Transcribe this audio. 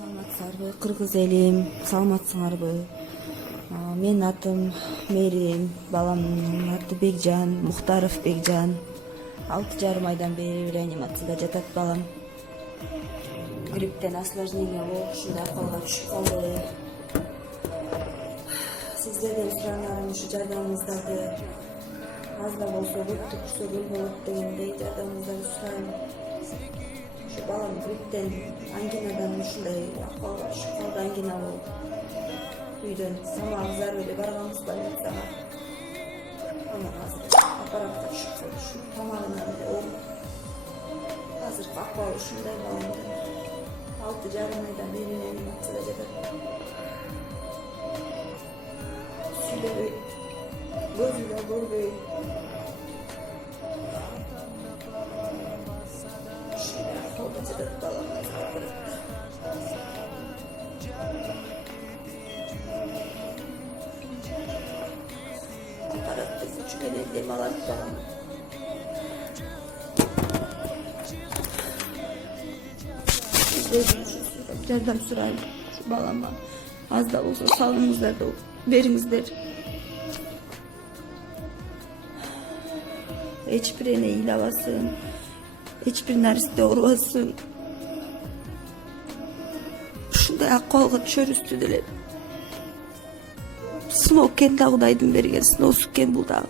Саламатсыздарбы, кыргыз элим, саламатсыңарбы? Менин атым Мерим, баламдын аты Бекжан, Мухтаров Бекжан. 6,5 айдан бери реанимацияда жатат балам. Грипптен осложнение болуп, ушундай акыбалга түшүп калды. Сиздерден сураналарым ушу жардамыңыздарды аз да болсо көптү көрсө болот дегендей жардамыңыздарды сурайм. Şu balam gripten, anginadan ушундай акыбалга түшүп калды, ангина болуп. Үйдөн самагы зарыл деп барганбыз больницага. Анан азыр аппаратка түшүп калды, ушу тамагына ооруп. Азыркы акыбалы ушундай баламдын. 6,5 айдан бери реанимацияда жатат. Сүйлөбөйт, көзү да көрбөйт. Аппаратты күчүнөн дем алат балам. Жардам сурайм ушу балама. Аз да болсо салымыңыздар да бериңиздер. Эч бир эне ыйлабасын, эч бир нерсе оорубасын. Ушундай акыбалга түшөрүбүздү деле. Сыноо экен да, Кудайдын берген сыноосу экен бул дагы.